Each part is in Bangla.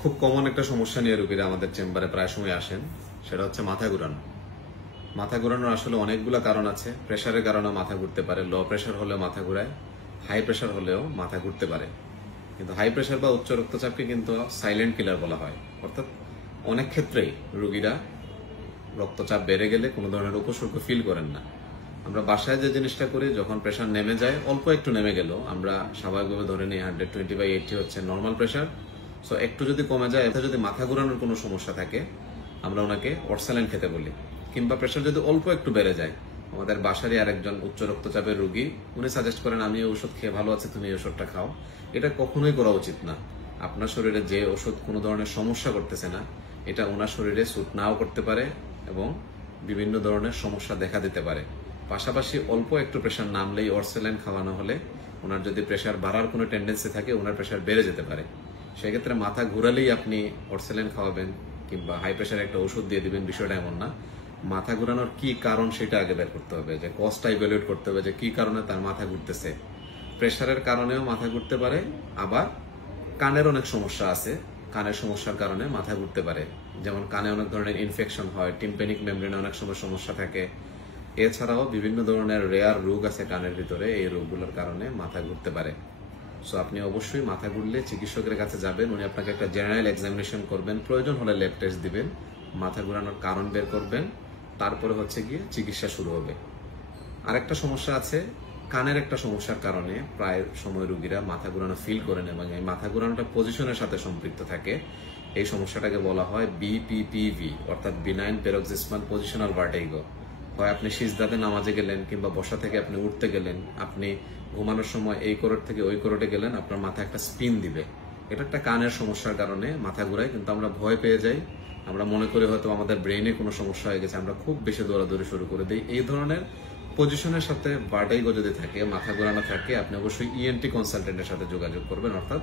খুব কমন একটা সমস্যা নিয়ে রোগীরা আমাদের চেম্বারে প্রায় সময় আসেন, সেটা হচ্ছে মাথা ঘুরানো। মাথা ঘুরানোর আসলে অনেকগুলো কারণ আছে। প্রেশারের কারণে মাথা ঘুরতে পারে, লো প্রেশার হলেও মাথা ঘুরায়, হাই প্রেশার হলেও মাথা ঘুরতে পারে। কিন্তু হাই প্রেশার বা উচ্চ রক্তচাপকে কিন্তু সাইলেন্ট কিলার বলা হয়। অর্থাৎ অনেক ক্ষেত্রেই রোগীরা রক্তচাপ বেড়ে গেলে কোনো ধরনের উপসর্গ ফিল করেন না। আমরা বাসায় যে জিনিসটা করি, যখন প্রেশার নেমে যায়, অল্প একটু নেমে গেল, আমরা স্বাভাবিকভাবে ধরে নিই 120/80 হচ্ছে নর্মাল প্রেশার। সো একটু যদি কমে যায়, এতে যদি মাথা ঘুরানোর কোনো সমস্যা থাকে, আমরা ওনাকে অরসালাইন খেতে বলি। কিংবা প্রেশার যদি অল্প একটু বেড়ে যায়, আমাদের বাসারই আরেকজন উচ্চ রক্তচাপের রোগী, উনি সাজেস্ট করেন আমি ওষুধ খেয়ে ভালো আছে, তুমি এই ওষুধটা খাও। এটা কখনোই করা উচিত না। আপনার শরীরে যে ওষুধ কোনো ধরনের সমস্যা করতেছে না, এটা ওনার শরীরে স্যুট নাও করতে পারে এবং বিভিন্ন ধরনের সমস্যা দেখা দিতে পারে। পাশাপাশি অল্প একটু প্রেশার নামলেই অরসালাইন খাওয়ানো হলে ওনার যদি প্রেশার বাড়ার কোনো টেন্ডেন্সি থাকে, ওনার প্রেশার বেড়ে যেতে পারে। সেক্ষেত্রে মাথা ঘুরালেই আপনি অরসালাইন খাওয়াবেন কিংবা হাই প্রেশারে একটা ওষুধ দিয়ে দিবেন, বিষয়টা এমন না। মাথা ঘুরানোর কি কারণ সেটা আগে বের করতে হবে, যে কজটা ইভ্যালুয়েট করতে হবে, যে কি কারণে তার মাথা ঘুরতেছে। প্রেশারের কারণেও মাথা ঘুরতে পারে, আবার কানের অনেক সমস্যা আছে, কানের সমস্যার কারণে মাথা ঘুরতে পারে। যেমন কানে অনেক ধরনের ইনফেকশন হয়, টিম্প্যানিক মেমব্রেনে অনেক সময় সমস্যা থাকে। এছাড়াও বিভিন্ন ধরনের রেয়ার রোগ আছে কানের ভিতরে, এই রোগগুলোর কারণে মাথা ঘুরতে পারে। সো আপনি অবশ্যই মাথা ঘুরলে চিকিৎসকের কাছে যাবেন, উনি আপনাকে একটা জেনারেল এক্সামিনেশন করবেন, প্রয়োজন হলে ল্যাব টেস্ট দিবেন, মাথা ঘুরানোর কারণ বের করবেন, তারপরে হচ্ছে গিয়ে চিকিৎসা শুরু হবে। আরেকটা সমস্যা আছে, কানের একটা সমস্যার কারণে প্রায় সময় রোগীরা মাথা ঘুরানো ফিল করেন এবং এই মাথা ঘুরানোটা পজিশনের সাথে সম্পৃক্ত থাকে। এই সমস্যাটাকে বলা হয় বিপিপিভি, অর্থাৎ বিনাইন প্যারক্সিসমাল পজিশনাল ভার্টিগো। হয় আপনি সিজদাতে নামাজে গেলেন কিংবা বসা থেকে আপনি উঠতে গেলেন, আপনি ঘুমানোর সময় এই কোরট থেকে ওই কোরটে গেলেন, আপনার মাথা একটা স্পিন দিবে। এটা একটা কানের সমস্যার কারণে মাথা ঘুরায়, কিন্তু আমরা ভয় পেয়ে যাই, আমরা মনে করি হয়তো আমাদের ব্রেইনে কোনো সমস্যা হয়ে গেছে, আমরা খুব বেশি দৌড়াদৌড়ি শুরু করে দিই। এই ধরনের পজিশনের সাথে ভার্টিগো যদি থাকে, মাথা ঘোরানো থাকে, আপনি অবশ্যই ইএনটি কনসালটেন্টের সাথে যোগাযোগ করবেন, অর্থাৎ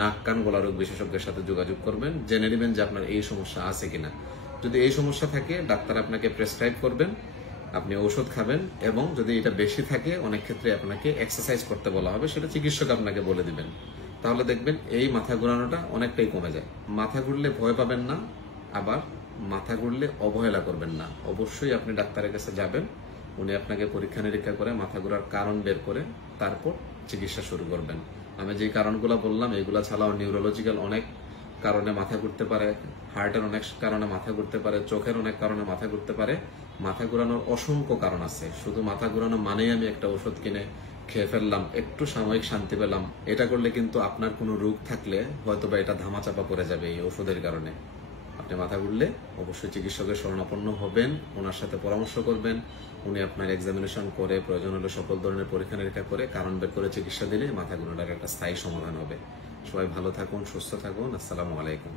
নাক কান গলা রোগ বিশেষজ্ঞের সাথে যোগাযোগ করবেন, জেনে নেবেন যে আপনার এই সমস্যা আছে কিনা। যদি এই সমস্যা থাকে, ডাক্তার আপনাকে প্রেসক্রাইব করবেন, আপনি ঔষধ খাবেন, এবং যদি এটা বেশি থাকে, অনেক ক্ষেত্রে আপনাকে এক্সারসাইজ করতে বলা হবে, সেটা চিকিৎসক আপনাকে বলে দিবেন। তাহলে দেখবেন এই মাথা ঘোরানোটা অনেকটাই কমে যায়। মাথা ঘুরলে ভয় পাবেন না, আবার মাথা ঘুরলে অবহেলা করবেন না। অবশ্যই আপনি ডাক্তারের কাছে যাবেন, উনি আপনাকে পরীক্ষা নিরীক্ষা করে মাথা ঘোরার কারণ বের করে তারপর চিকিৎসা শুরু করবেন। আমি যে কারণগুলো বললাম, এগুলা ছাড়াও নিউরোলজিক্যাল অনেক কারণে মাথা ঘুরতে পারে, হার্টের অনেক কারণে মাথা ঘুরতে পারে, চোখের অনেক কারণে মাথা ঘুরতে পারে। মাথা ঘুরানোর অসংখ্য কারণ আছে। শুধু মাথা ঘুরানো মানেই আমি একটা ওষুধ কিনে খেয়ে ফেললাম, একটু সাময়িক শান্তি পেলাম, এটা করলে কিন্তু আপনার কোনো রোগ থাকলে হয়তো বা এটা ধামাচাপা পড়ে যাবে এই ওষুধের কারণে। আপনি মাথা ঘুরলে অবশ্যই চিকিৎসকের শরণাপন্ন হবেন, ওনার সাথে পরামর্শ করবেন, উনি আপনার এক্সামিনেশন করে, প্রয়োজন হলে সকল ধরনের পরীক্ষা নিরীক্ষা করে কারণ বের করে চিকিৎসা দিলে মাথা ঘুরানোর একটা স্থায়ী সমাধান হবে। সবাই ভালো থাকুন, সুস্থ থাকুন। আসসালামু আলাইকুম।